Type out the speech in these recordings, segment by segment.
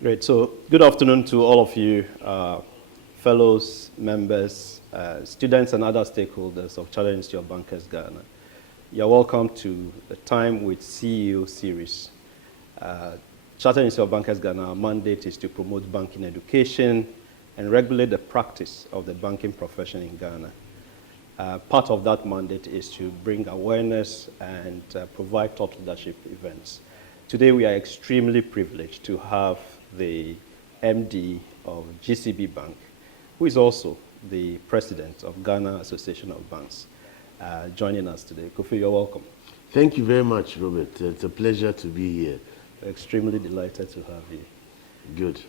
Great. So, good afternoon to all of you, fellows, members, students, and other stakeholders of Challenge Your Bankers Ghana. You're welcome to the Time with CEO series. Challenge Your Bankers Ghana, our mandate is to promote banking education and regulate the practice of the banking profession in Ghana. Part of that mandate is to bring awareness and provide thought leadership events. Today, we are extremely privileged to have the MD of GCB Bank, who is also the president of Ghana Association of Banks, joining us today. Kofi, you're welcome. Thank you very much, Robert. It's a pleasure to be here. Extremely delighted to have you. Good.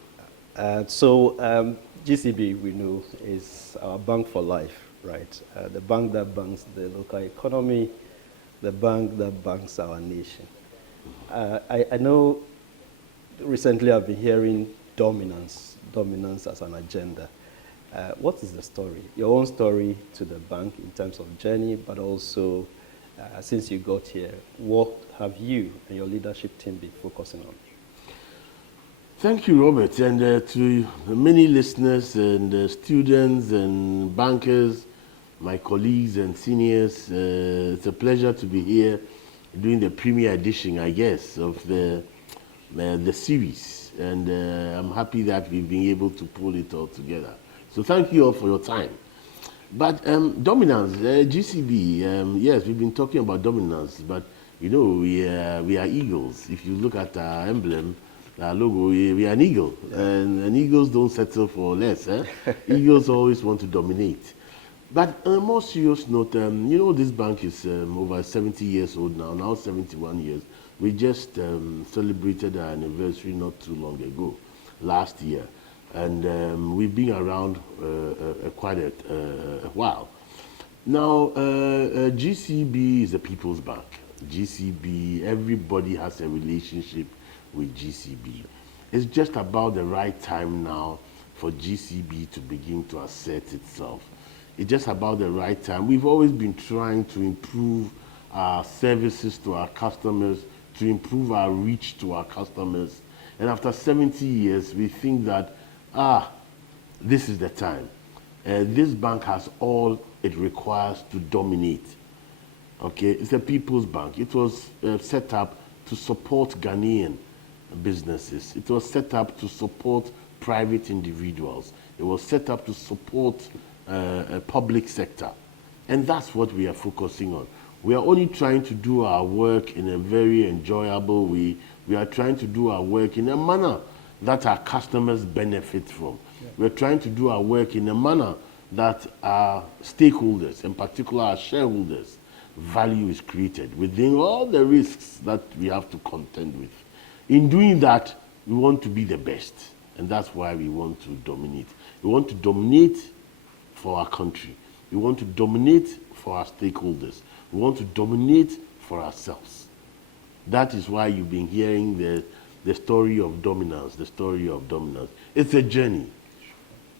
GCB, we know, is our bank for life, right? The bank that banks the local economy, the bank that banks our nation. I know recently I've been hearing dominance as an agenda. What is the story? Your own story to the bank in terms of journey, but also since you got here, what have you and your leadership team been focusing on? Thank you, Robert, and to the many listeners and students and bankers, my colleagues and seniors, it's a pleasure to be here doing the premiere edition, I guess, of the series, and I'm happy that we've been able to pull it all together. So thank you all for your time. But dominance, GCB, yes, we've been talking about dominance, but you know, we are eagles. If you look at our emblem, our logo, we are an eagle, and eagles don't settle for less. Eagles always want to dominate. But on a more serious note, you know, this bank is over 70 years old now 71 years. We just celebrated our anniversary not too long ago, last year. And we've been around quite a while. Now, GCB is a people's bank. GCB, everybody has a relationship with GCB. It's just about the right time now for GCB to begin to assert itself. It's just about the right time. We've always been trying to improve our services to our customers, to improve our reach to our customers. And after 70 years, we think that, this is the time. This bank has all it requires to dominate. Okay, it's a people's bank. It was set up to support Ghanaian businesses. It was set up to support private individuals. It was set up to support a public sector. And that's what we are focusing on. We are only trying to do our work in a very enjoyable way. We are trying to do our work in a manner that our customers benefit from. Yeah. We're trying to do our work in a manner that our stakeholders, in particular our shareholders, value is created within all the risks that we have to contend with. In doing that, we want to be the best. And that's why we want to dominate. We want to dominate for our country. We want to dominate for our stakeholders. We want to dominate for ourselves. That is why you've been hearing the story of dominance, the story of dominance. It's a journey.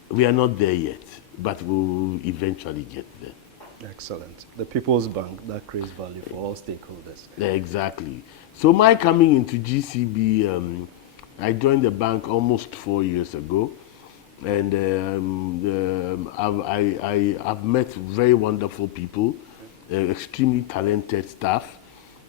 We are not there yet, but we will eventually get there. Excellent. The People's Bank that creates value for all stakeholders. Exactly. So my coming into GCB, I joined the bank almost 4 years ago. And I've met very wonderful people, extremely talented staff.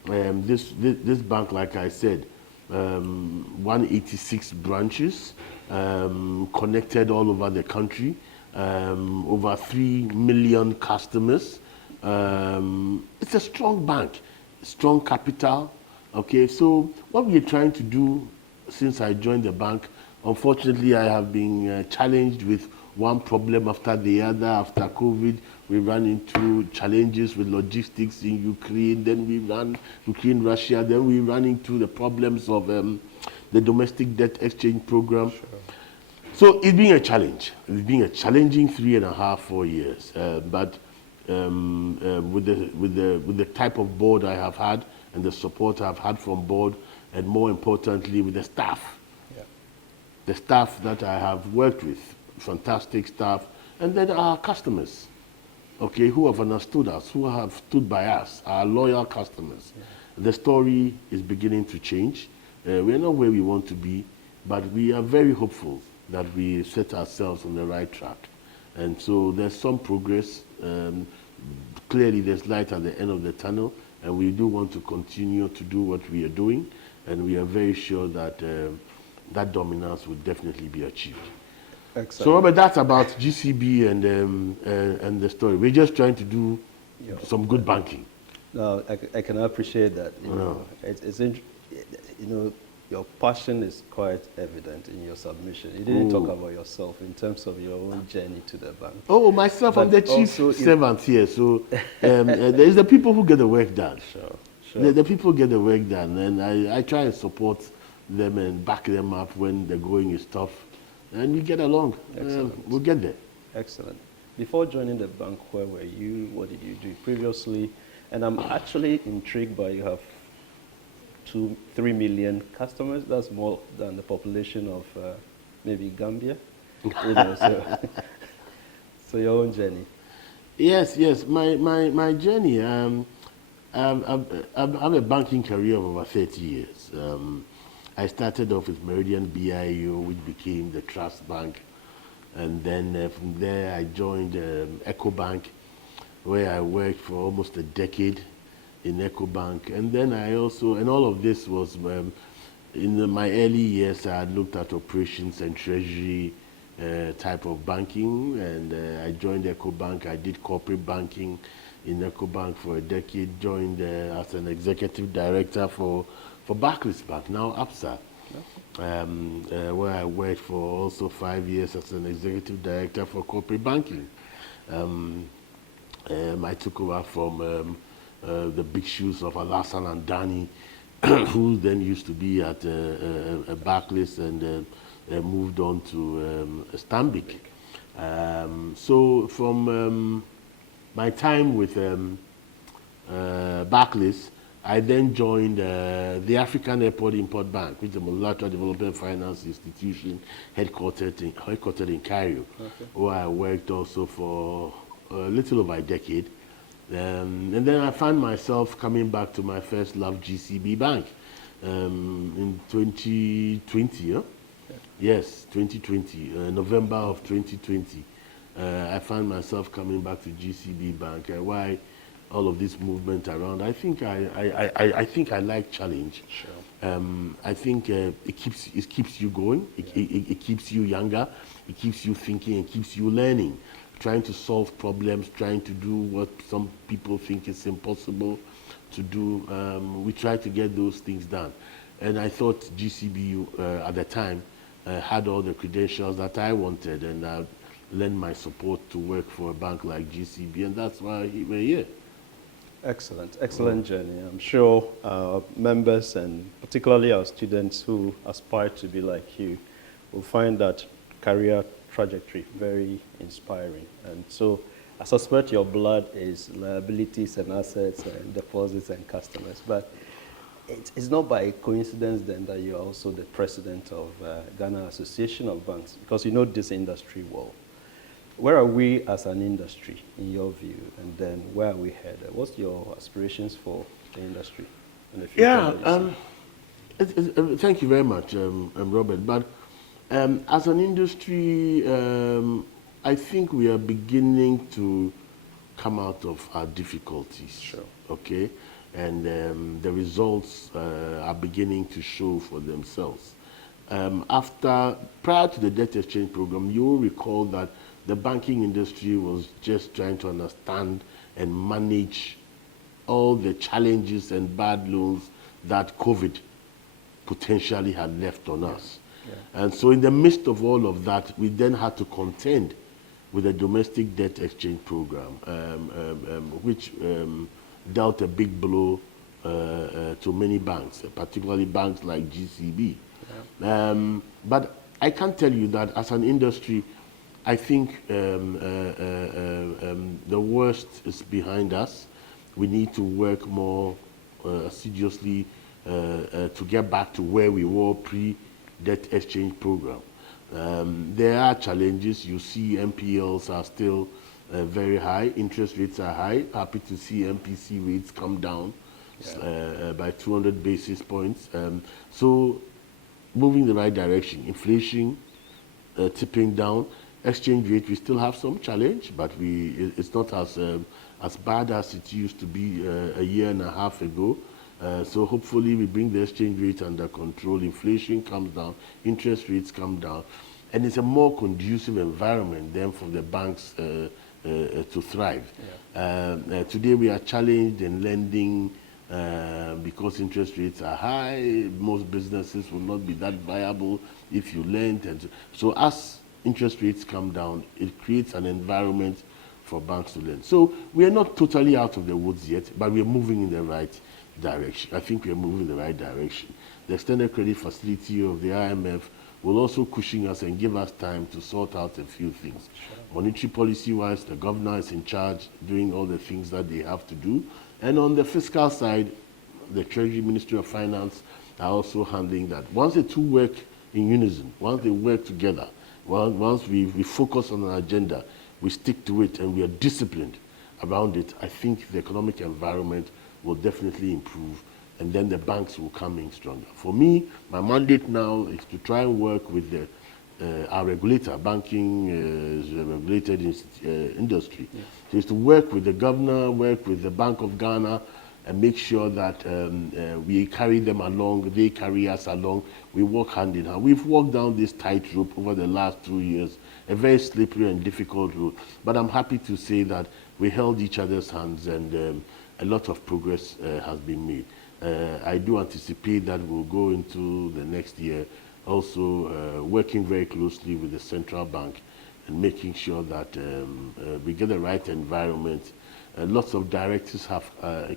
This bank, like I said, 186 branches, connected all over the country, over 3 million customers. It's a strong bank, strong capital. Okay, so what we're trying to do since I joined the bank, unfortunately, I have been challenged with one problem after the other. After COVID, we ran into challenges with logistics in Ukraine. Then we ran Ukraine, Russia. Then we ran into the problems of the domestic debt exchange program. Sure. So it's been a challenge. It's been a challenging 3.5, 4 years. But with the type of board I have had and the support I've had from board, and more importantly, with the staff. The staff that I have worked with, fantastic staff, and then our customers, okay, who have understood us, who have stood by us, our loyal customers. Yeah. The story is beginning to change. We're not where we want to be, but we are very hopeful that we set ourselves on the right track. And so there's some progress. Clearly, there's light at the end of the tunnel, and we do want to continue to do what we are doing, and we are very sure that that dominance will definitely be achieved. Excellent. So, Robert, that's about GCB and the story. We're just trying to do some good banking. No, I can appreciate that. You know, you know, your passion is quite evident in your submission. You didn't talk about yourself in terms of your own journey to the bank. Oh, myself, I'm the chief servant here. So there's the people who get the work done. Sure. The people get the work done, and I try and support them and back them up when the going is tough, and we get along. We'll get there. Excellent. Before joining the bank, where were you? What did you do previously? And I'm actually intrigued by you have 3 million customers. That's more than the population of maybe Gambia. You know, so your own journey. Yes. My journey. I've a banking career of over 30 years. I started off with Meridian BIO, which became the Trust Bank, and then from there I joined EcoBank, where I worked for almost a decade in EcoBank, and then I also, and all of this was in my early years. I had looked at operations and treasury type of banking, and I joined EcoBank. I did corporate banking in EcoBank for a decade. Joined as an executive director for Barclays Bank, now ABSA, where I worked for also 5 years as an executive director for corporate banking. I took over from the big shoes of Alassane and Dani, who then used to be at Barclays and moved on to Stanbic. So from my time with Barclays, I then joined the African Airport Import Bank, which is a multilateral development finance institution headquartered in Cairo, where I worked also for a little over a decade. And then I found myself coming back to my first love, GCB Bank, in 2020. Huh? Yes, 2020, November of 2020. I found myself coming back to GCB Bank. Why all of this movement around? I think I like challenge. I think it keeps you going. It keeps you younger. It keeps you thinking. It keeps you learning. Trying to solve problems, trying to do what some people think is impossible to do. We try to get those things done. And I thought GCB at the time had all the credentials that I wanted, and I lent my support to work for a bank like GCB, and that's why we're here. Excellent journey. I'm sure our members, and particularly our students who aspire to be like you, will find that career trajectory very inspiring. And so I suspect your blood is liabilities and assets and deposits and customers. But it's not by coincidence then that you're also the president of Ghana Association of Banks, because you know this industry well. Where are we as an industry, in your view? And then where are we headed? What's your aspirations for the industry in the future? Thank you very much, Robert. But as an industry, I think we are beginning to come out of our difficulties. Sure. Okay, and the results are beginning to show for themselves. Prior to the debt exchange program, you will recall that the banking industry was just trying to understand and manage all the challenges and bad loans that COVID potentially had left on us. Yeah. And so in the midst of all of that, we then had to contend with the domestic debt exchange program, which dealt a big blow to many banks, particularly banks like GCB. Yeah. But I can tell you that as an industry, I think the worst is behind us. We need to work more assiduously to get back to where we were pre-debt exchange program. There are challenges. You see NPLs are still very high. Interest rates are high. Happy to see MPC rates come down by 200 basis points. So moving in the right direction. Inflation tipping down. Exchange rate, we still have some challenge, but it's not as bad as it used to be a year and a half ago. So hopefully we bring the exchange rate under control, inflation comes down, interest rates come down, and it's a more conducive environment then for the banks to thrive. Yeah. Today we are challenged in lending because interest rates are high. Most businesses will not be that viable if you lend. And so as interest rates come down, it creates an environment for banks to lend. So we are not totally out of the woods yet, but we are moving in the right direction. I think we are moving in the right direction. The extended credit facility of the IMF will also cushion us and give us time to sort out a few things. Sure. Monetary policy-wise, the governor is in charge doing all the things that they have to do. And on the fiscal side, the Treasury, Ministry of Finance are also handling that. Once the two work in unison, once they work together, once we focus on an agenda, we stick to it and we are disciplined around it, I think the economic environment will definitely improve, and then the banks will come in stronger. For me, my mandate now is to try and work with our regulator, banking is a regulated industry. Yes. So it's to work with the governor, work with the Bank of Ghana, and make sure that we carry them along, they carry us along, we walk hand in hand. We've walked down this tightrope over the last 2 years, a very slippery and difficult road, but I'm happy to say that we held each other's hands and a lot of progress has been made. I do anticipate that we'll go into the next year also working very closely with the central bank and making sure that we get the right environment. Lots of directives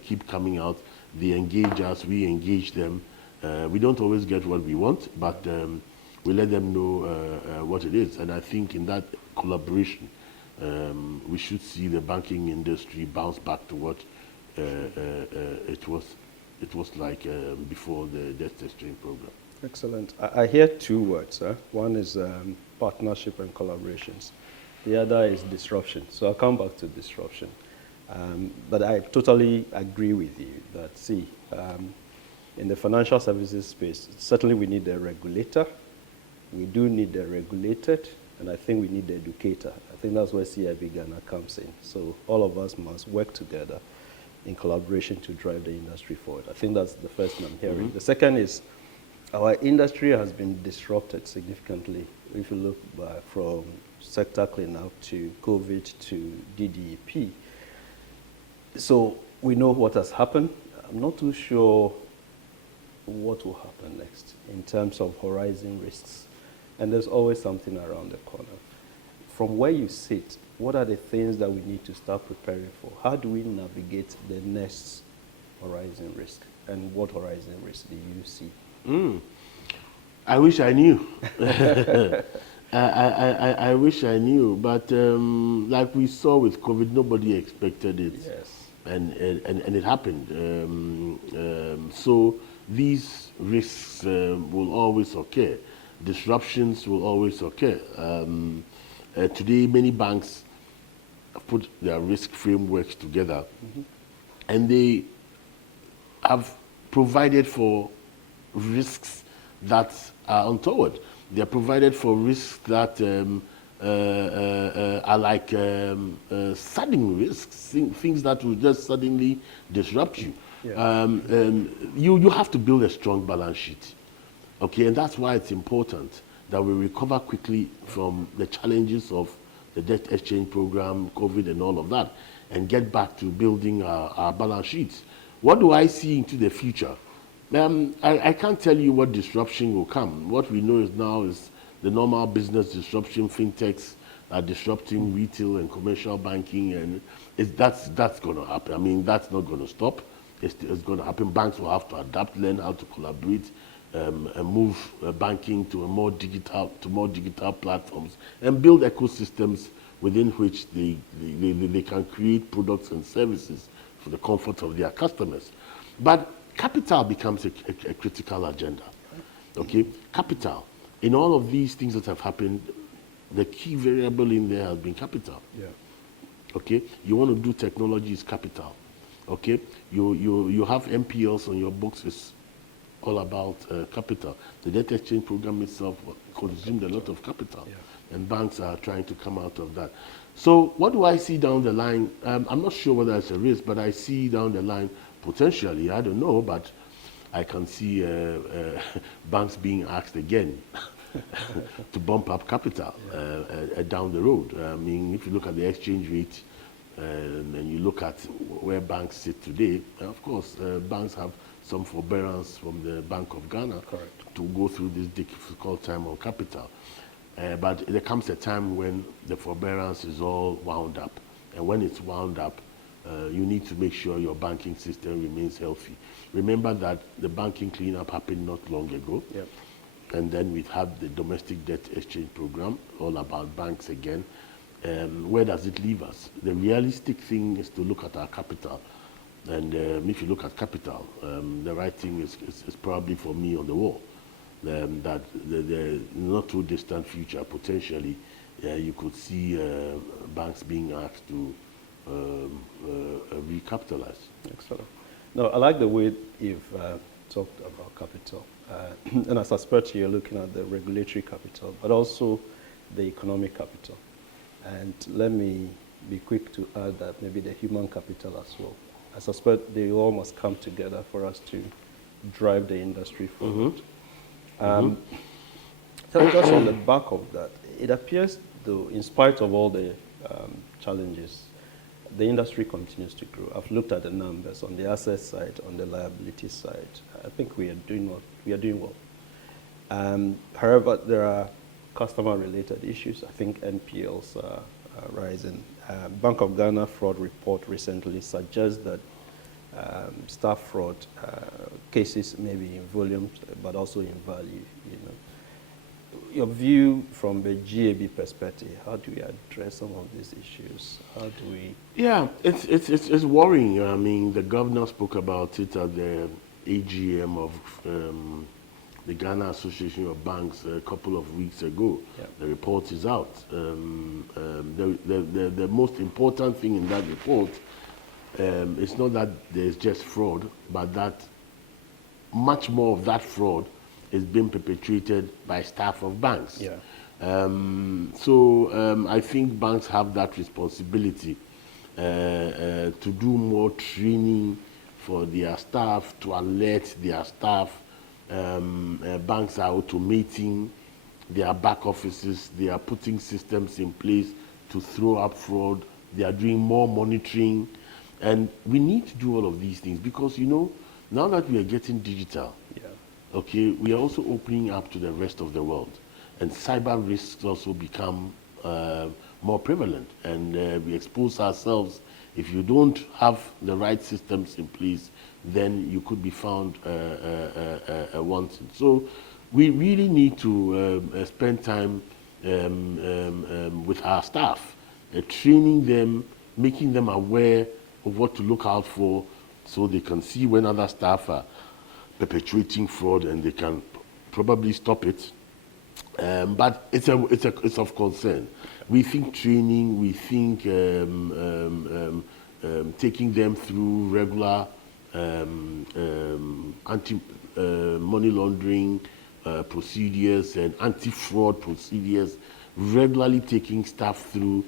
keep coming out. They engage us, we engage them. We don't always get what we want, but we let them know what it is. And I think in that collaboration, we should see the banking industry bounce back to what it was like before the debt exchange program. Excellent. I hear two words. One is partnership and collaborations. The other is disruption. So I'll come back to disruption. But I totally agree with you that, in the financial services space, certainly we need a regulator. We do need the regulated, and I think we need the educator. I think that's where CIB Ghana comes in. So all of us must work together in collaboration to drive the industry forward. I think that's the first thing I'm hearing. Mm-hmm. The second is our industry has been disrupted significantly. If you look from sector cleanup to COVID to DDEP. So we know what has happened. I'm not too sure what will happen next in terms of horizon risks. And there's always something around the corner. From where you sit, what are the things that we need to start preparing for? How do we navigate the next horizon risk? And what horizon risk do you see? I wish I knew. I wish I knew, but like we saw with COVID, nobody expected it. Yes. And it happened. So these risks will always occur. Disruptions will always occur. Today, many banks have put their risk frameworks together, and they have provided for risks that are untoward. They are provided for risks that are like sudden risks, things that will just suddenly disrupt you. Yeah. You have to build a strong balance sheet, okay? And that's why it's important that we recover quickly from the challenges of the debt exchange program, COVID, and all of that, and get back to building our balance sheets. What do I see into the future? I can't tell you what disruption will come. What we know now is the normal business disruption. Fintechs are disrupting retail and commercial banking, and that's going to happen. I mean, that's not going to stop. It's going to happen. Banks will have to adapt, learn how to collaborate, and move banking to more digital platforms, and build ecosystems within which they can create products and services for the comfort of their customers. But capital becomes a critical agenda. Okay, capital. In all of these things that have happened, the key variable in there has been capital. Yeah. Okay, you want to do technology is capital. Okay, you have MPLs on your books is all about capital. The debt exchange program itself consumed a lot of capital, and banks are trying to come out of that. So what do I see down the line? I'm not sure whether it's a risk, but I see down the line potentially, I don't know, but I can see banks being asked again to bump up capital down the road. I mean, if you look at the exchange rate and you look at where banks sit today, of course, banks have some forbearance from the Bank of Ghana to go through this difficult time on capital. But there comes a time when the forbearance is all wound up. And when it's wound up, you need to make sure your banking system remains healthy. Remember that the banking cleanup happened not long ago. Yep. And then we have the domestic debt exchange program, all about banks again. Where does it leave us? The realistic thing is to look at our capital. And if you look at capital, the right thing is probably for me on the wall. That the not too distant future, potentially, you could see banks being asked to recapitalize. Excellent. No, I like the way you've talked about capital. And I suspect you're looking at the regulatory capital, but also the economic capital. And let me be quick to add that maybe the human capital as well. I suspect they all must come together for us to drive the industry forward. So just on the back of that, it appears, though, in spite of all the challenges, the industry continues to grow. I've looked at the numbers on the asset side, on the liability side. I think we are doing well. However, there are customer-related issues. I think NPLs are rising. Bank of Ghana fraud report recently suggests that staff fraud cases may be in volume, but also in value. Your view from the GAB perspective, how do we address some of these issues? How do we? Yeah, it's worrying. I mean, the governor spoke about it at the AGM of the Ghana Association of Banks a couple of weeks ago. Yeah. The report is out. The most important thing in that report is not that there's just fraud, but that much more of that fraud is being perpetrated by staff of banks. Yeah. So I think banks have that responsibility to do more training for their staff, to alert their staff. Banks are automating their back offices. They are putting systems in place to throw up fraud. They are doing more monitoring. And we need to do all of these things because, now that we are getting digital, okay, we are also opening up to the rest of the world. And cyber risks also become more prevalent. And we expose ourselves. If you don't have the right systems in place, then you could be found wanting. So we really need to spend time with our staff, training them, making them aware of what to look out for so they can see when other staff are perpetuating fraud and they can probably stop it. But it's of concern. We think training, we think taking them through regular anti-money laundering procedures and anti-fraud procedures, regularly taking staff through,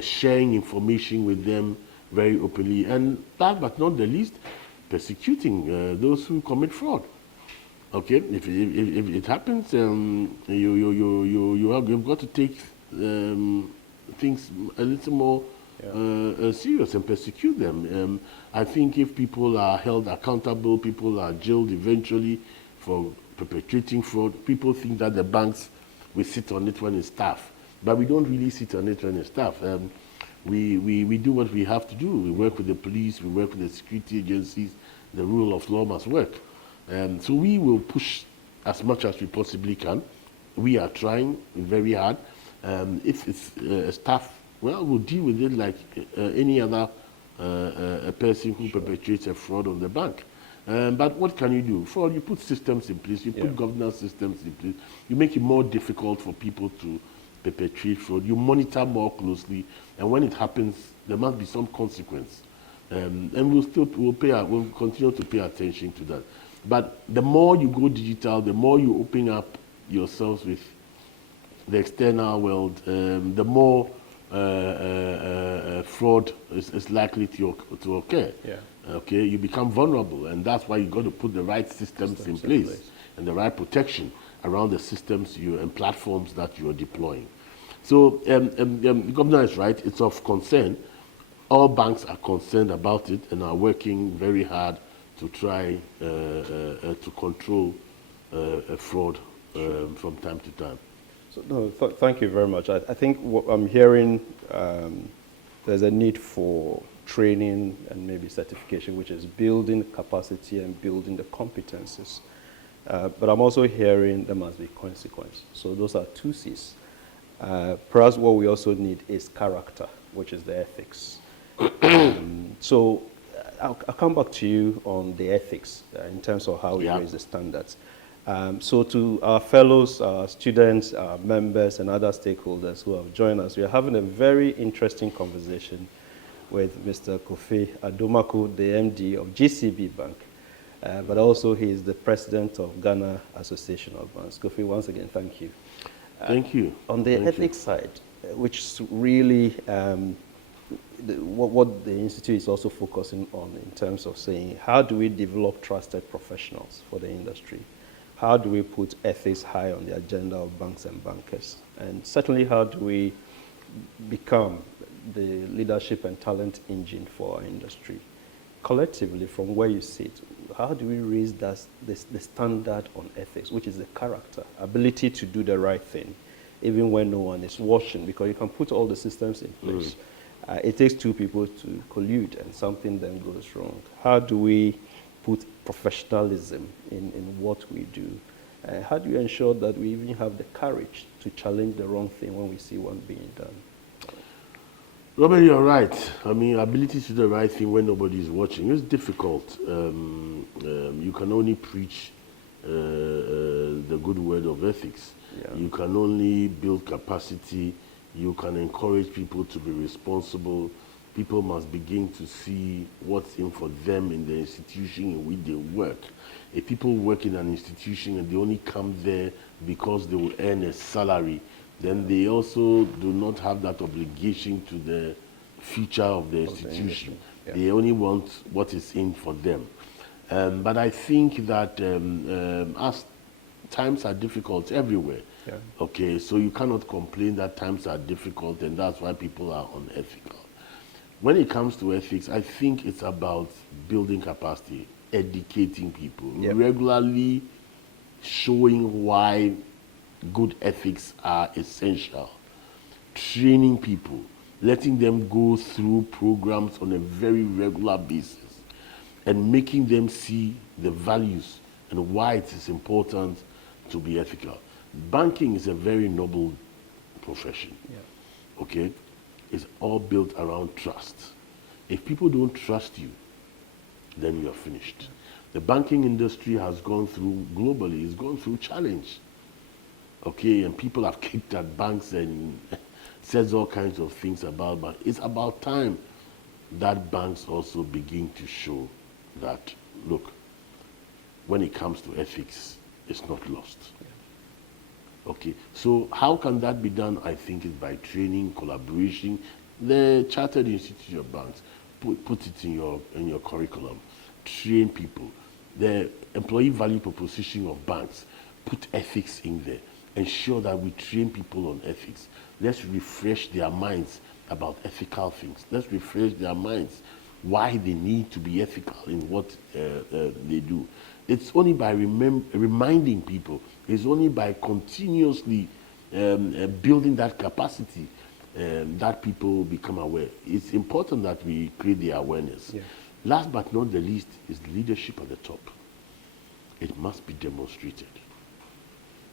sharing information with them very openly, and last but not the least, persecuting those who commit fraud. Okay, if it happens, you've got to take things a little more serious and persecute them. I think if people are held accountable, people are jailed eventually for perpetrating fraud. People think that the banks will sit on it when it's tough, but we don't really sit on it when it's tough. We do what we have to do. We work with the police, we work with the security agencies. The rule of law must work. So we will push as much as we possibly can. We are trying very hard. If it's staff, well, we'll deal with it like any other a person who perpetrates a fraud on the bank. But what can you do? Fraud, you put systems in place, you put governance systems in place, you make it more difficult for people to perpetrate fraud, you monitor more closely, and when it happens, there must be some consequence. And we'll continue to pay attention to that. But the more you go digital, the more you open up yourselves with the external world, the more fraud is likely to occur. Yeah. Okay, you become vulnerable, and that's why you got to put the right systems in place and the right protection around the systems and platforms that you are deploying. So, the governor is right. It's of concern. All banks are concerned about it and are working very hard to try to control fraud from time to time. So, no, thank you very much. I think what I'm hearing, there's a need for training and maybe certification, which is building capacity and building the competencies. But I'm also hearing there must be consequence. So those are two C's. Perhaps what we also need is character, which is the ethics. So I'll come back to you on the ethics in terms of how we raise the standards. So to our fellows, our students, our members, and other stakeholders who have joined us, we are having a very interesting conversation with Mr. Kofi Adomakoh, the MD of GCB Bank, but also he is the president of Ghana Association of Banks. Kofi, once again, thank you. Thank you. On the ethics side, which is really what the Institute is also focusing on in terms of saying, how do we develop trusted professionals for the industry? How do we put ethics high on the agenda of banks and bankers? And certainly, how do we become the leadership and talent engine for our industry? Collectively, from where you sit, how do we raise the standard on ethics, which is the character, ability to do the right thing, even when no one is watching, because you can put all the systems in place. It takes two people to collude, and something then goes wrong. How do we put professionalism in what we do? How do you ensure that we even have the courage to challenge the wrong thing when we see one being done? Robert, you're right. I mean, ability to do the right thing when nobody is watching is difficult. You can only preach the good word of ethics. Yeah. You can only build capacity. You can encourage people to be responsible. People must begin to see what's in for them in the institution in which they work. If people work in an institution and they only come there because they will earn a salary, then they also do not have that obligation to the future of the institution. Yeah. They only want what is in for them. But I think that as times are difficult everywhere, okay, so you cannot complain that times are difficult and that's why people are unethical. When it comes to ethics, I think it's about building capacity, educating people, regularly showing why good ethics are essential, training people, letting them go through programs on a very regular basis, and making them see the values and why it is important to be ethical. Banking is a very noble profession, okay? It's all built around trust. If people don't trust you, then you are finished. The banking industry has gone through, globally, it's gone through challenge. Okay, and people have kicked at banks and says all kinds of things about banks. It's about time that banks also begin to show that, look, when it comes to ethics, it's not lost. Okay, so how can that be done? I think it's by training, collaboration. The Chartered Institute of Banks, put it in your curriculum. Train people. The employee value proposition of banks, put ethics in there. Ensure that we train people on ethics. Let's refresh their minds about ethical things. Let's refresh their minds why they need to be ethical in what they do. It's only by reminding people, it's only by continuously building that capacity that people become aware. It's important that we create the awareness. Yeah. Last but not the least is leadership at the top. It must be demonstrated.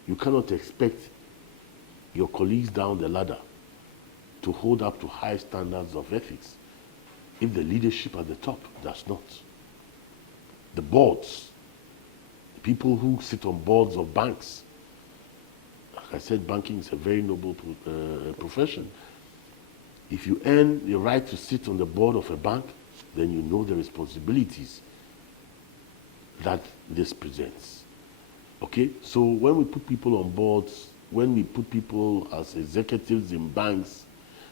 You cannot expect your colleagues down the ladder to hold up to high standards of ethics if the leadership at the top does not. The boards, people who sit on boards of banks, like I said, banking is a very noble profession. If you earn the right to sit on the board of a bank, then you know the responsibilities that this presents. Okay, so when we put people on boards, when we put people as executives in banks,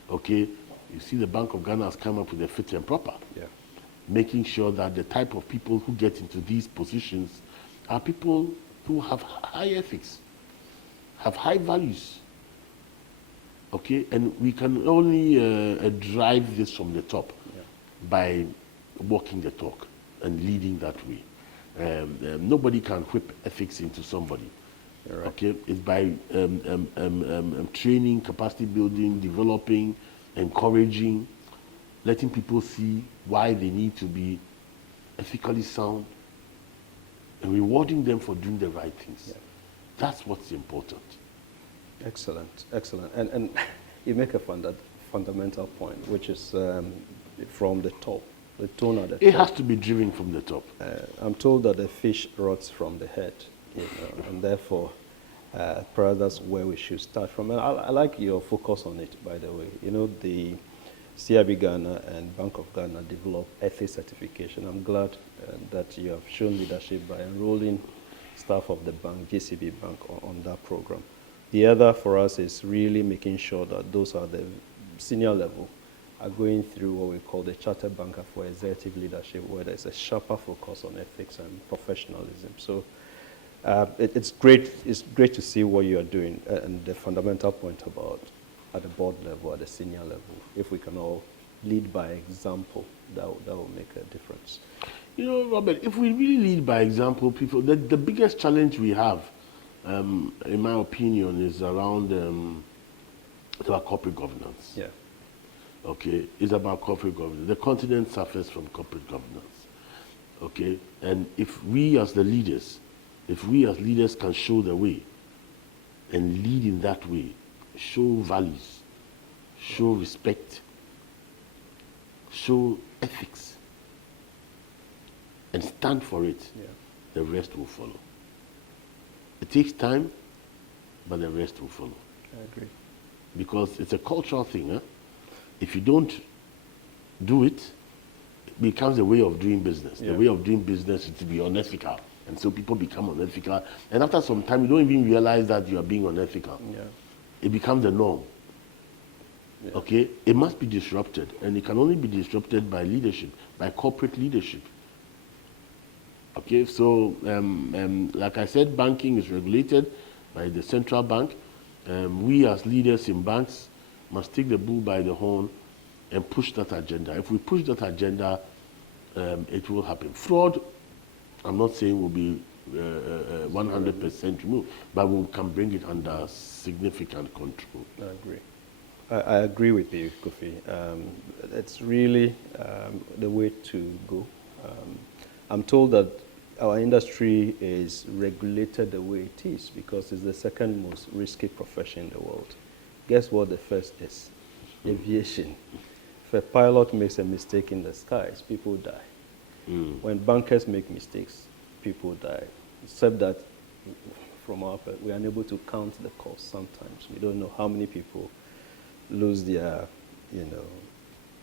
okay, you see the Bank of Ghana has come up with a fit and proper, making sure that the type of people who get into these positions are people who have high ethics, have high values, okay, and we can only drive this from the top by walking the talk and leading that way. Nobody can whip ethics into somebody. Right. Okay, it's by training, capacity building, developing, encouraging, letting people see why they need to be ethically sound, and rewarding them for doing the right things. That's what's important. Excellent, excellent. And you make a fundamental point, which is from the top, the tone at the top. It has to be driven from the top. I'm told that the fish rots from the head, and therefore, perhaps that's where we should start from. And I like your focus on it, by the way. The CIB Ghana and Bank of Ghana develop ethics certification. I'm glad that you have shown leadership by enrolling staff of the bank, GCB Bank, on that program. The other for us is really making sure that those at the senior level are going through what we call the Chartered Banker for Executive Leadership, where there's a sharper focus on ethics and professionalism. So it's great to see what you are doing, and the fundamental point about at the board level, at the senior level. If we can all lead by example, that will make a difference. Robert, if we really lead by example, people, the biggest challenge we have, in my opinion, is around it's about corporate governance. Yeah. Okay, it's about corporate governance. The continent suffers from corporate governance. Okay, and if we as leaders can show the way and lead in that way, show values, show respect, show ethics, and stand for it, the rest will follow. It takes time, but the rest will follow. I agree. Because it's a cultural thing. Huh? If you don't do it, it becomes a way of doing business. The way of doing business is to be unethical. And so people become unethical. And after some time, you don't even realize that you are being unethical. Yeah. It becomes the norm. Yeah. Okay? It must be disrupted. And it can only be disrupted by leadership, by corporate leadership. Okay, so like I said, banking is regulated by the central bank. We as leaders in banks must take the bull by the horn and push that agenda. If we push that agenda, it will happen. Fraud, I'm not saying will be 100% removed, but we can bring it under significant control. I agree. I agree with you, Kofi. It's really the way to go. I'm told that our industry is regulated the way it is because it's the second most risky profession in the world. Guess what the first is? Aviation. If a pilot makes a mistake in the skies, people die. When bankers make mistakes, people die. Except that from our perspective, we are unable to count the cost sometimes. We don't know how many people lose their,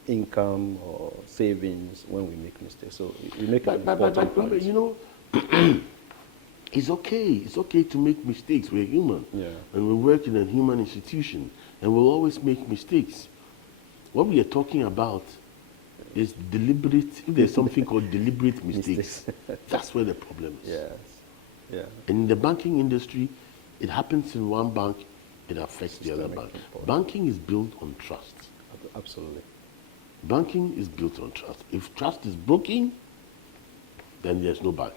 income or savings when we make mistakes. So we make an important point. It's okay. It's okay to make mistakes. We're human. Yeah. And we work in a human institution. And we'll always make mistakes. What we are talking about is deliberate, if there's something called deliberate mistakes, that's where the problem is. Yes. Yeah. And in the banking industry, it happens in one bank, it affects the other bank. Banking is built on trust. Absolutely. Banking is built on trust. If trust is broken, then there's no bank.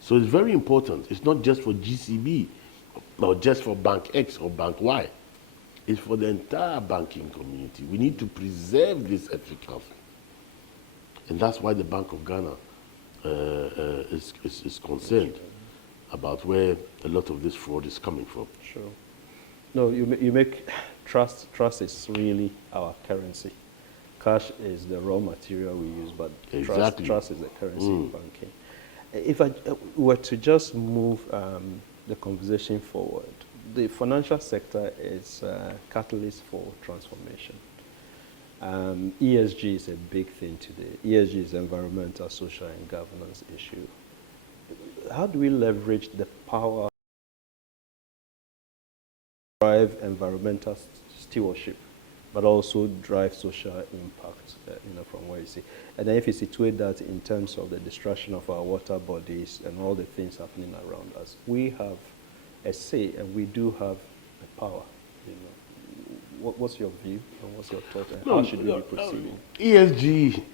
So it's very important. It's not just for GCB or just for Bank X or Bank Y. It's for the entire banking community. We need to preserve this ethical thing. And that's why the Bank of Ghana is concerned about where a lot of this fraud is coming from. Sure. No, you make trust. Trust is really our currency. Cash is the raw material we use, but exactly. trust is the currency in banking. If I were to just move the conversation forward, the financial sector is a catalyst for transformation. ESG is a big thing today. ESG is environmental, social, and governance issue. how do we leverage the power to drive environmental stewardship, but also drive social impact, from where you see. And then if you situate that in terms of the destruction of our water bodies and all the things happening around us, we have a say and we do have the power. What's your view and what's your thought and how should we be proceeding? ESG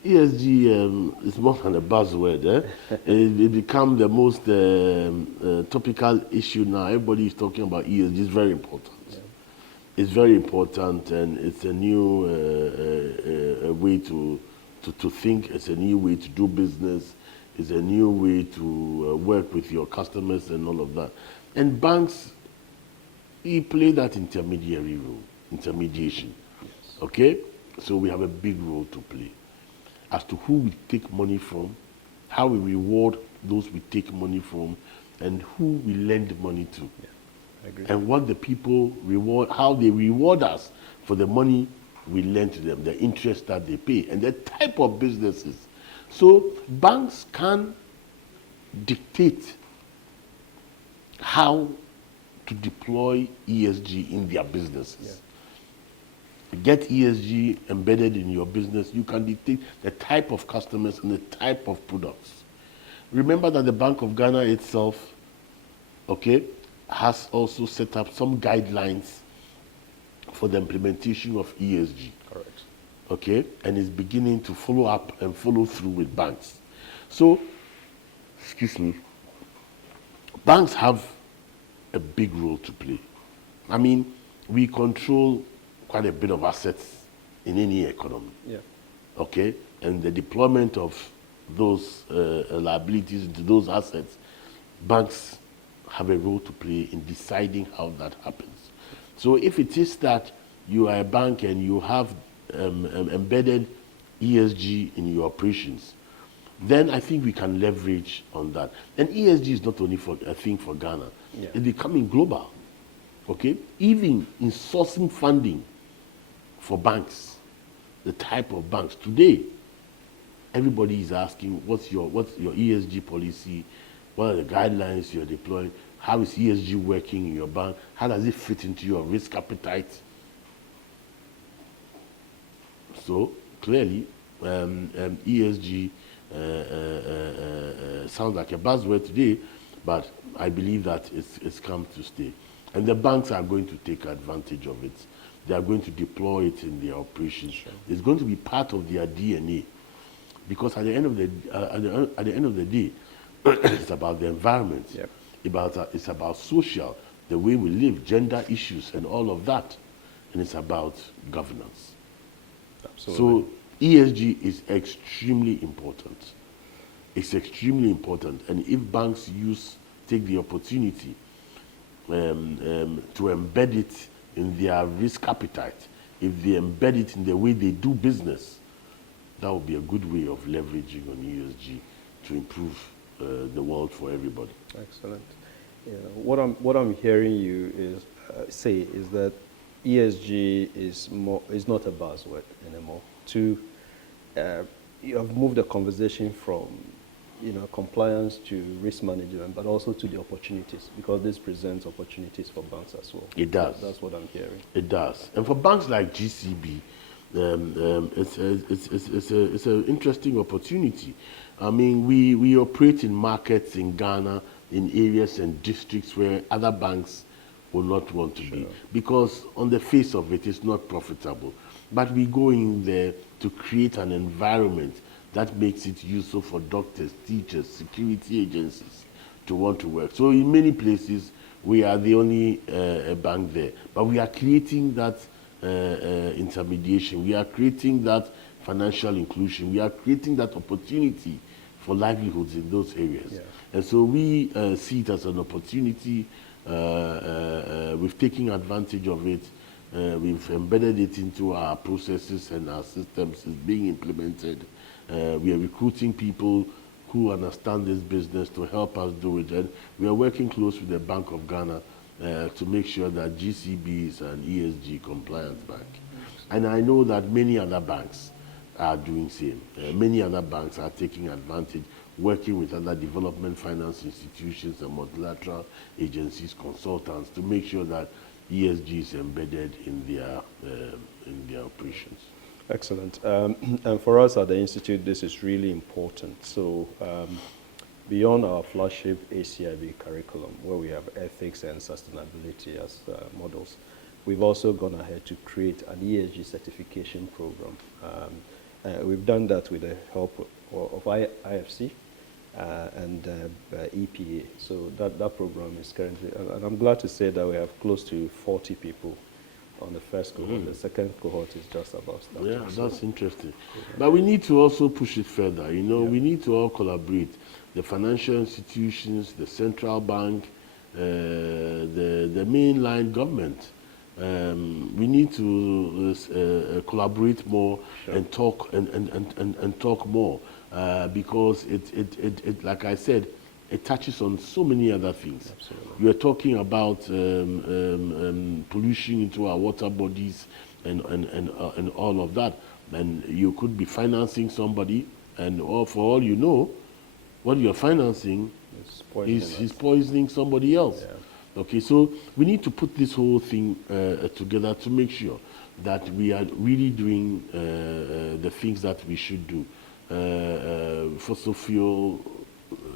is more than a buzzword. It become the most topical issue now. Everybody is talking about ESG. It's very important. Yeah. It's very important, and it's a new way to think. It's a new way to do business. It's a new way to work with your customers and all of that. And banks, play that intermediary role. Intermediation. Yes. Okay? So we have a big role to play as to who we take money from, how we reward those we take money from, and who we lend money to. Yeah, I agree. And what the people reward, how they reward us for the money we lend to them, the interest that they pay, and the type of businesses. So banks can dictate how to deploy ESG in their businesses. Yeah. Get ESG embedded in your business, you can dictate the type of customers and the type of products. Remember that the Bank of Ghana itself, okay, has also set up some guidelines for the implementation of ESG. Correct. Okay, and is beginning to follow up and follow through with banks. So, excuse me, banks have a big role to play. I mean, we control quite a bit of assets in any economy. Yeah. Okay, and the deployment of those liabilities into those assets, banks have a role to play in deciding how that happens. So if it is that you are a bank and you have embedded ESG in your operations, then I think we can leverage on that. And ESG is not only for a thing for Ghana. Yeah. It's becoming global. Okay, even in sourcing funding for banks, the type of banks today, everybody is asking, what's your ESG policy? What are the guidelines you're deploying? How is ESG working in your bank? How does it fit into your risk appetite? So clearly, ESG sounds like a buzzword today, but I believe that it's come to stay. And the banks are going to take advantage of it. They are going to deploy it in their operations. Sure. It's going to be part of their DNA, because at the end of the day, it's about the environment. Yep. It's about social, the way we live, gender issues, and all of that, and it's about governance. Absolutely. So ESG is extremely important. It's extremely important, and if banks take the opportunity to embed it in their risk appetite, if they embed it in the way they do business, that would be a good way of leveraging on ESG to improve the world for everybody. Excellent. Yeah, what I'm hearing you say is that ESG is not a buzzword anymore. You have moved the conversation from compliance to risk management, but also to the opportunities, because this presents opportunities for banks as well. It does. That's what I'm hearing. It does. And for banks like GCB, it's an interesting opportunity. I mean, we operate in markets in Ghana, in areas and districts where other banks will not want to be, because on the face of it, it's not profitable. But we go in there to create an environment that makes it useful for doctors, teachers, security agencies to want to work. So in many places, we are the only bank there. But we are creating that intermediation. We are creating that financial inclusion. We are creating that opportunity for livelihoods in those areas. Yeah. And so we see it as an opportunity. We've taken advantage of it. We've embedded it into our processes and our systems. It's being implemented. We are recruiting people who understand this business to help us do it. And we are working close with the Bank of Ghana to make sure that GCB is an ESG compliant bank. And I know that many other banks are doing the same. Many other banks are taking advantage working with other development finance institutions and multilateral agencies, consultants, to make sure that ESG is embedded in their operations. Excellent. And for us at the Institute, this is really important. So beyond our flagship ACIB curriculum, where we have ethics and sustainability as models, we've also gone ahead to create an ESG certification program. We've done that with the help of IFC and EPA. So that program is currently, and I'm glad to say that we have close to 40 people on the first cohort. The second cohort is just about starting. Yeah, that's interesting. But we need to also push it further. We need to all collaborate. The financial institutions, the central bank, the mainline government. We need to collaborate more and talk and talk more because it like I said, it touches on so many other things. Absolutely. You are talking about pollution into our water bodies and all of that. And you could be financing somebody, and for all you know, what you're financing is poisoning somebody else. Yeah. Okay, so we need to put this whole thing together to make sure that we are really doing the things that we should do. Fossil fuel,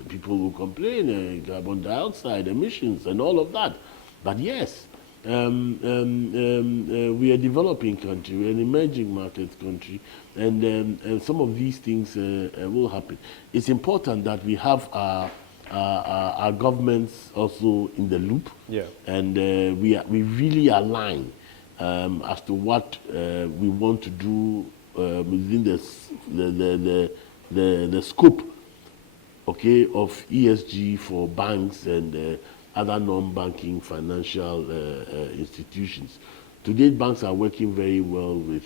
people will complain, carbon dioxide emissions and all of that. But yes, we are a developing country, we're an emerging market country, and some of these things will happen. It's important that we have our governments also in the loop, and we really align as to what we want to do within the scope, okay, of ESG for banks and other non-banking financial institutions. Today, banks are working very well with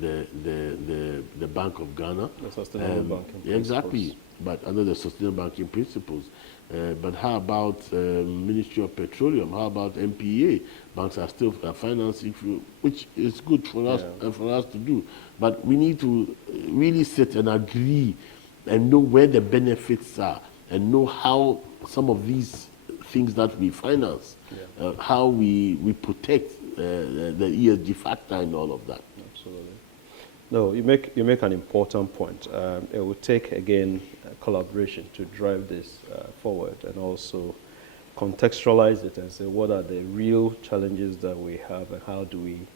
the Bank of Ghana. The sustainable banking principles. Exactly, but under the sustainable banking principles. But how about Ministry of Petroleum? How about MPA? Banks are still financing, which is good for us to do. But we need to really sit and agree and know where the benefits are and know how some of these things that we finance, how we protect the ESG factor and all of that. Absolutely. No, you make an important point. It will take, again, collaboration to drive this forward and also contextualize it and say what are the real challenges that we have and how do we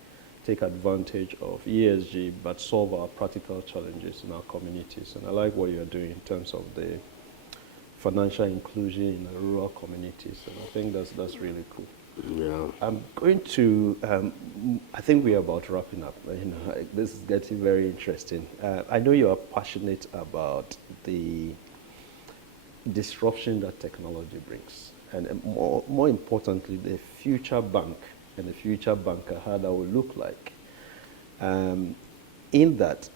take advantage of ESG but solve our practical challenges in our communities. And I like what you're doing in terms of the financial inclusion in the rural communities, and I think that's really cool. Yeah. I'm going to, I think we are about wrapping up. This is getting very interesting. I know you are passionate about the disruption that technology brings, and more importantly, the future bank and the future banker, how that will look like. In that,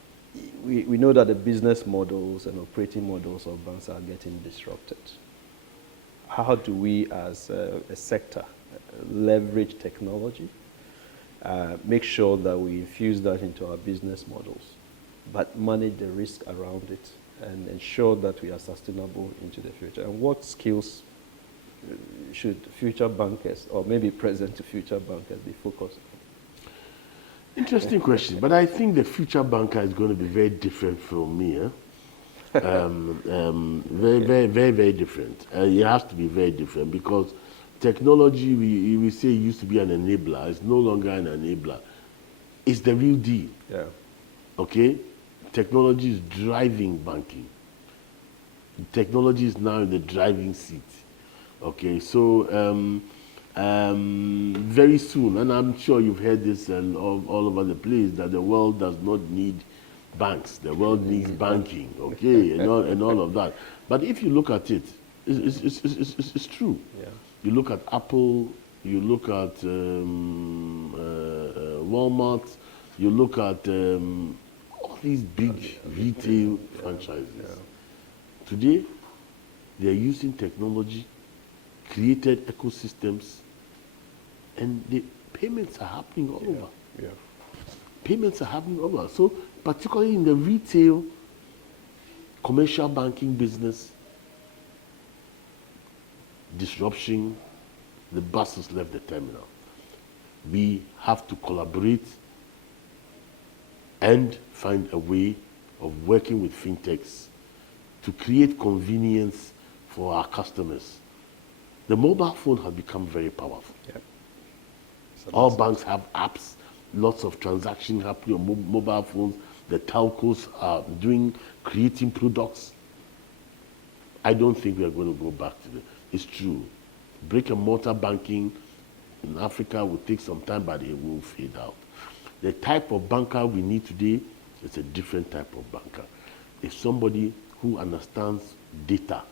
we know that the business models and operating models of banks are getting disrupted. How do we, as a sector, leverage technology, make sure that we infuse that into our business models, but manage the risk around it and ensure that we are sustainable into the future? And what skills should future bankers, or maybe present to future bankers, be focused on? Interesting question, but I think the future banker is going to be very different from me. Very different. It has to be very different because technology, we say it used to be an enabler. It's no longer an enabler. It's the real deal. Yeah. Okay? Technology is driving banking. Technology is now in the driving seat. Okay, so very soon, and I'm sure you've heard this all over the place, that the world does not need banks. The world needs banking, okay, and all of that. But if you look at it, it's true. Yeah. You look at Apple, you look at Walmart, you look at all these big retail franchises. Yeah. Today, they're using technology, created ecosystems, and the payments are happening all over. Yeah. Payments are happening all over. So particularly in the retail commercial banking business, disruption, the bus has left the terminal. We have to collaborate and find a way of working with fintechs to create convenience for our customers. The mobile phone has become very powerful. Yep. All banks have apps, lots of transactions happening on mobile phones. The telcos are creating products. I don't think we are going to go back to it's true. Brick and mortar banking in Africa will take some time, but it will fade out. The type of banker we need today is a different type of banker. It's somebody who understands data.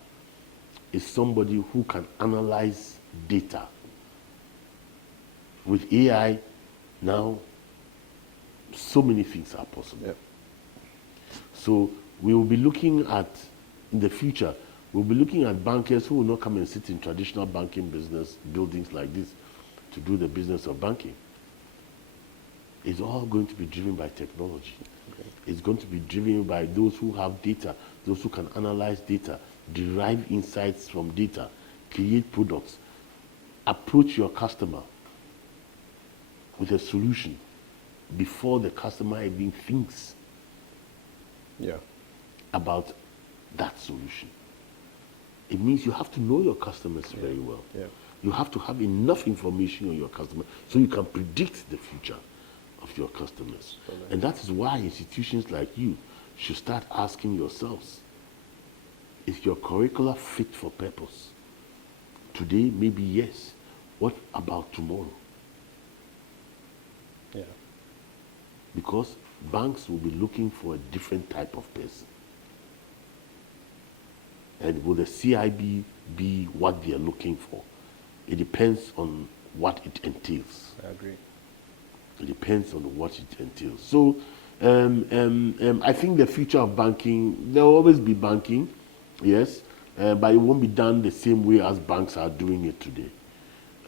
It's somebody who can analyze data. With AI, now, so many things are possible. Yep. So we will be looking at, in the future, we'll be looking at bankers who will not come and sit in traditional banking business buildings like this to do the business of banking. It's all going to be driven by technology. Okay. It's going to be driven by those who have data, those who can analyze data, derive insights from data, create products, approach your customer with a solution before the customer even thinks about that solution. It means you have to know your customers very well. Yeah. You have to have enough information on your customer so you can predict the future of your customers. And that is why institutions like you should start asking yourselves, is your curricula fit for purpose? Today, maybe yes. What about tomorrow? Yeah. Because banks will be looking for a different type of person. And will the CIB be what they are looking for? It depends on what it entails. I agree. It depends on what it entails. So I think the future of banking, there will always be banking, yes, but it won't be done the same way as banks are doing it today.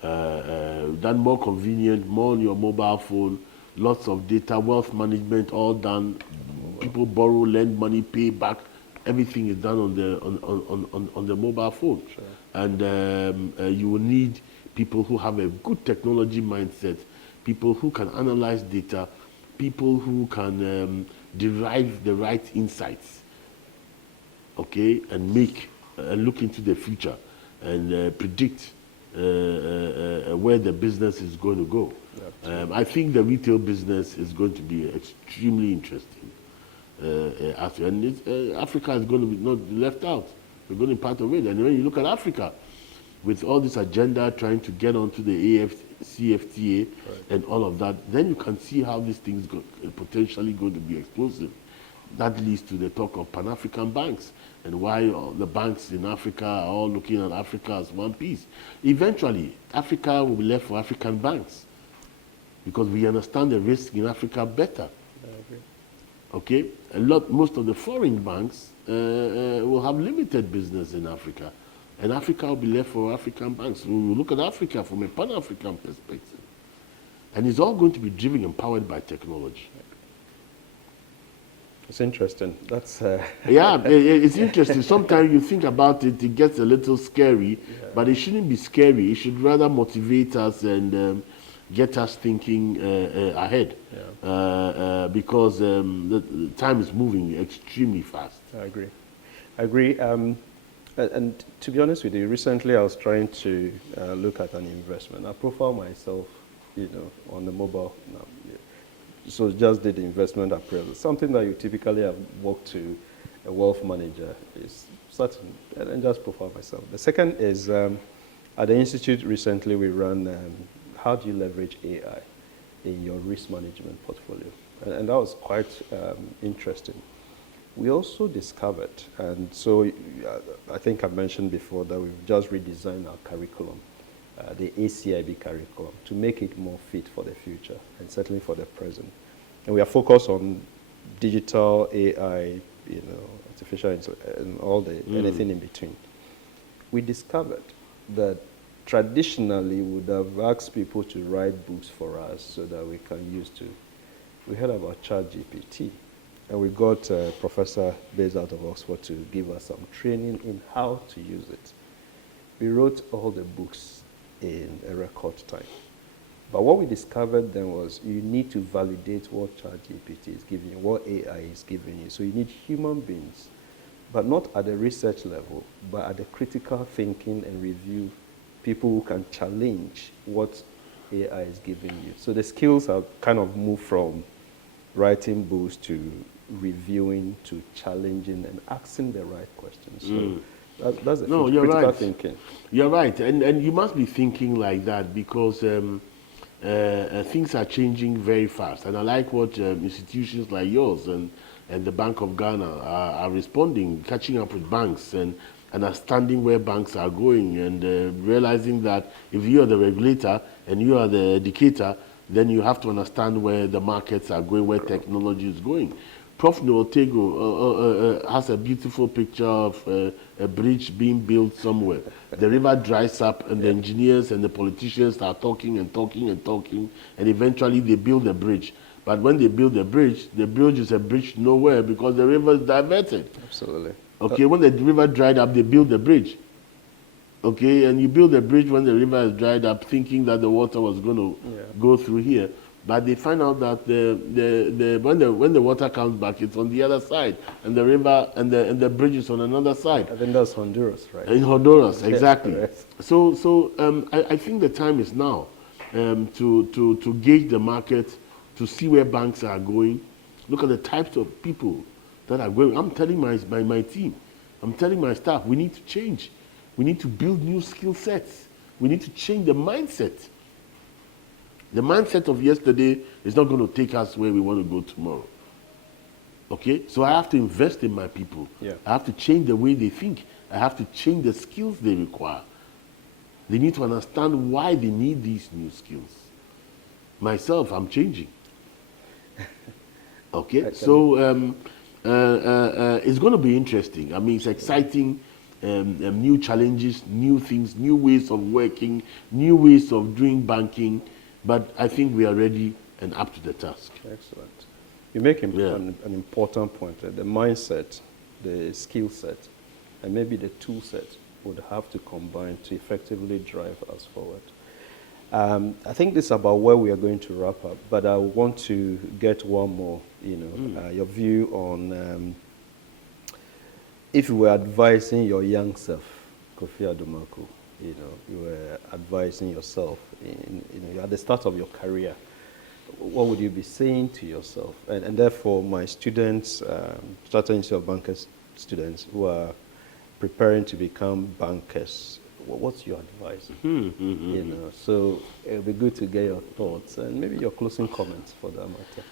Done more convenient, more on your mobile phone, lots of data, wealth management, all done. People borrow, lend money, pay back. Everything is done on the mobile phone. Sure. And you will need people who have a good technology mindset, people who can analyze data, people who can derive the right insights, okay, and look into the future and predict where the business is going to go. I think the retail business is going to be extremely interesting. And Africa is going to be not left out. We're going to be part of it. And when you look at Africa, with all this agenda trying to get onto the CFTA and all of that, then you can see how this thing is potentially going to be explosive. That leads to the talk of Pan-African banks and why the banks in Africa are all looking at Africa as one piece. Eventually, Africa will be left for African banks because we understand the risk in Africa better. Okay, most of the foreign banks will have limited business in Africa, and Africa will be left for African banks. So we look at Africa from a Pan-African perspective, and it's all going to be driven and powered by technology. It's interesting. That's yeah, it's interesting. Sometimes you think about it, it gets a little scary, but it shouldn't be scary. It should rather motivate us and get us thinking ahead, because the time is moving extremely fast. I agree. And to be honest with you, recently I was trying to look at an investment. I profile myself, on the mobile. So just did the investment appraisal. Something that you typically have walked to a wealth manager is certain, and just profile myself. The second is at the institute recently we ran. How do you leverage AI in your risk management portfolio? And that was quite interesting. We also discovered, and so I think I mentioned before that we've just redesigned our curriculum, the ACIB curriculum, to make it more fit for the future and certainly for the present. And we are focused on digital AI, artificial intelligence, and all anything in between. We discovered that traditionally we would have asked people to write books for us so that we can use to. We heard about ChatGPT. and we got a professor based out of Oxford to give us some training in how to use it. We wrote all the books in a record time. But what we discovered then was you need to validate what ChatGPT is giving you, what AI is giving you. So you need human beings, but not at the research level, but at the critical thinking and review, people who can challenge what AI is giving you. So the skills have kind of moved from writing books to reviewing to challenging and asking the right questions. So that's the No, you're critical right. thinking. You're right, and you must be thinking like that because things are changing very fast. And I like what institutions like yours and the Bank of Ghana are responding, catching up with banks and understanding where banks are going and realizing that if you are the regulator and you are the educator, then you have to understand where the markets are going, where technology is going. Prof. Nootego has a beautiful picture of a bridge being built somewhere. The river dries up, and the engineers and the politicians are talking and talking and talking, and eventually they build a bridge. But when they build the bridge is a bridge nowhere because the river is diverted. Absolutely. Okay, when the river dried up, they build the bridge. Okay, and you build a bridge when the river is dried up, thinking that the water was going to go through here. But they find out that when the water comes back, it's on the other side, and the river and the bridge is on another side. I think that's Honduras, right? In Honduras, exactly. Correct. So I think the time is now to gauge the market, to see where banks are going. Look at the types of people that are going. I'm telling my team, I'm telling my staff, we need to change. We need to build new skill sets. We need to change the mindset. The mindset of yesterday is not going to take us where we want to go tomorrow. Okay? So I have to invest in my people. Yeah. I have to change the way they think. I have to change the skills they require. They need to understand why they need these new skills. Myself, I'm changing. Okay? So it's going to be interesting. I mean, it's exciting. New challenges, new things, new ways of working, new ways of doing banking. But I think we are ready and up to the task. Excellent. You make an important point. The mindset, the skill set, and maybe the tool set would have to combine to effectively drive us forward. I think this is about where we are going to wrap up, but I want to get one more, your view on if you were advising your young self, Kofi Adomakoh, you were advising yourself you're at the start of your career, what would you be saying to yourself? And therefore, my students, starting your bankers students who are preparing to become bankers, what's your advice? So it'll be good to get your thoughts and maybe your closing comments for that matter.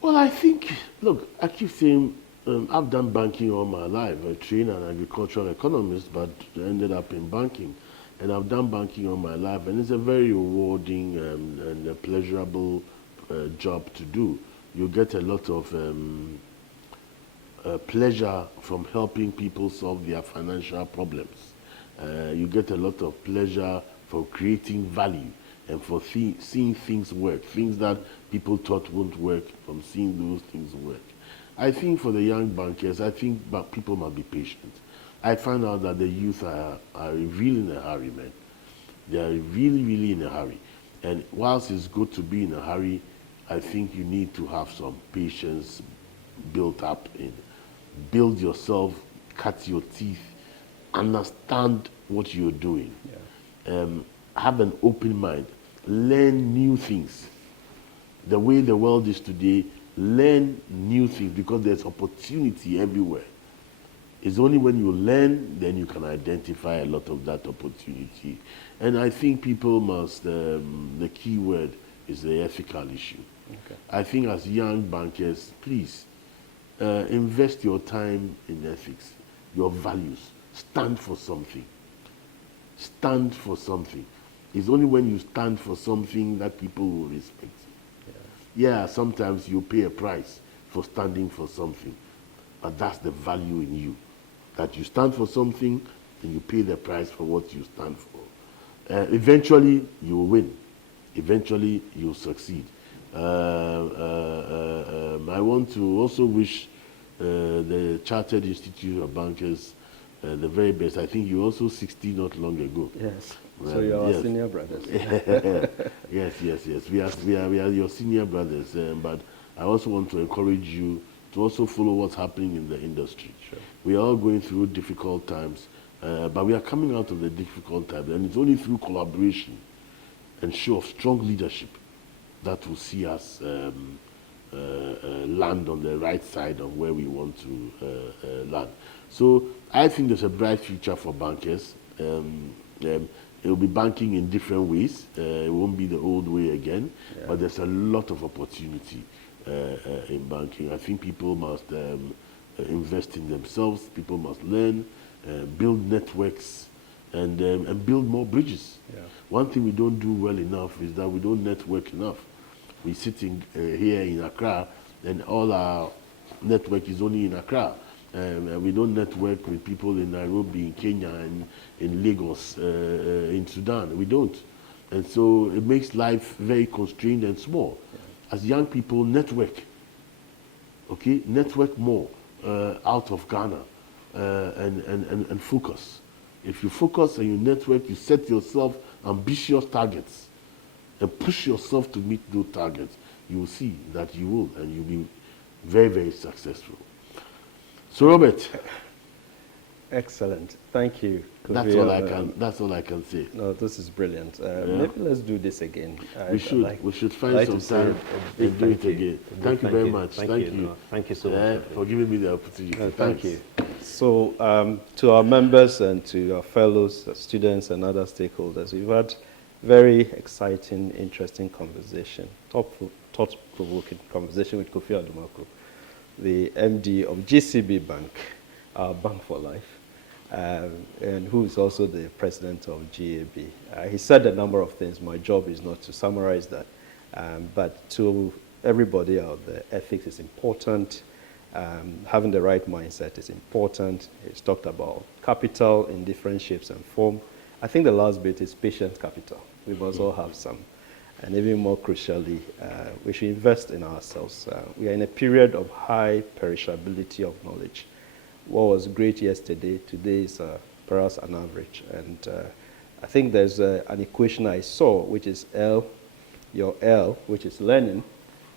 Well, I think, look, I keep saying I've done banking all my life. I trained an agricultural economist, but ended up in banking. And I've done banking all my life, and it's a very rewarding and a pleasurable job to do. You get a lot of pleasure from helping people solve their financial problems. You get a lot of pleasure for creating value and for seeing things work, things that people thought won't work, from seeing those things work. I think for the young bankers, I think people must be patient. I find out that the youth are really in a hurry, man. They are really, really in a hurry. And whilst it's good to be in a hurry, I think you need to have some patience built up in. Build yourself, cut your teeth, understand what you're doing. Yeah. Have an open mind. Learn new things. The way the world is today, learn new things because there's opportunity everywhere. It's only when you learn, then you can identify a lot of that opportunity. And I think people must, the key word is the ethical issue. Okay. I think as young bankers, please, invest your time in ethics, your values. Stand for something. Stand for something. It's only when you stand for something that people will respect you. Yeah, sometimes you pay a price for standing for something, but that's the value in you. That you stand for something and you pay the price for what you stand for. Eventually, you will win. Eventually, you'll succeed. I I want to also wish the Chartered Institute of Bankers the very best. I think you also 60 not long ago. Yes. So you are yes. senior brothers. Yes. We are your senior brothers. But I also want to encourage you to also follow what's happening in the industry. Sure. We are all going through difficult times, but we are coming out of the difficult times, and it's only through collaboration and show of strong leadership that will see us land on the right side of where we want to land. So I think there's a bright future for bankers. It will be banking in different ways. It won't be the old way again, but there's a lot of opportunity in banking. I think people must invest in themselves. People must learn, build networks, and build more bridges. Yeah. One thing we don't do well enough is that we don't network enough. We sit in, here in Accra, and all our network is only in Accra. And we don't network with people in Nairobi, in Kenya, and in Lagos, in Sudan. We don't. And so it makes life very constrained and small. Yeah. As young people, network. Okay? Network more out of Ghana and focus. If you focus and you network, you set yourself ambitious targets and push yourself to meet those targets, you will see that you will, and you'll be very, very successful. So, Robert. Excellent. Thank you, Kofi. That's all I can say. No, this is brilliant. Maybe let's do this again. We should find some time and do it again. Thank you very much. Thank you. No, thank you so much for giving me the opportunity. No, thank you. So, to our members and to our fellows, students and other stakeholders, we've had very exciting, interesting conversation, thought-provoking conversation with Kofi Adomakoh, the MD of GCB Bank, our bank for life, and who is also the president of GAB. He said a number of things. My job is not to summarize that, but to everybody out there, ethics is important. Having the right mindset is important. He's talked about capital in different shapes and form. I think the last bit is patient capital. We must all have some. And even more crucially, we should invest in ourselves. We are in a period of high perishability of knowledge. What was great yesterday, today is perhaps an average. And I think there's an equation I saw, which is L, your L, which is learning,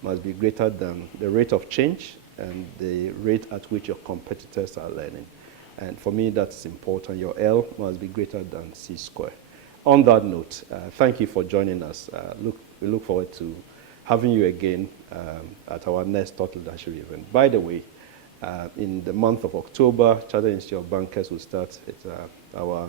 must be greater than the rate of change and the rate at which your competitors are learning. And for me, that's important. Your L must be greater than C squared. On that note, thank you for joining us. We look forward to having you again at our next Thought Leadership event. By the way, in the month of October, Chartered Institute of Bankers will start our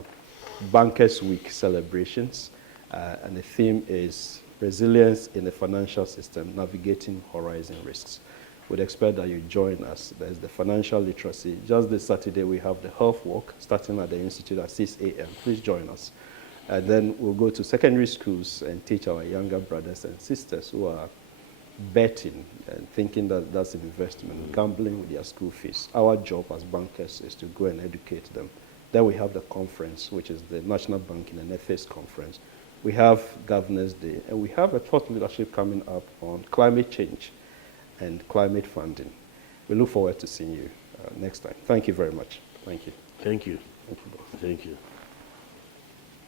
Bankers Week celebrations. And the theme is Resilience in the Financial System, Navigating Horizon Risks. We'd expect that you join us. There's the financial literacy. Just this Saturday, we have the health walk starting at the Institute at 6 a.m. Please join us. And then we'll go to secondary schools and teach our younger brothers and sisters who are betting and thinking that that's an investment, gambling with their school fees. Our job as bankers is to go and educate them. Then we have the conference, which is the National Banking and Ethics Conference. We have Governors Day, and we have a thought leadership coming up on climate change and climate funding. We look forward to seeing you next time. Thank you very much. Thank you. Thank you. Thank you both. Thank you.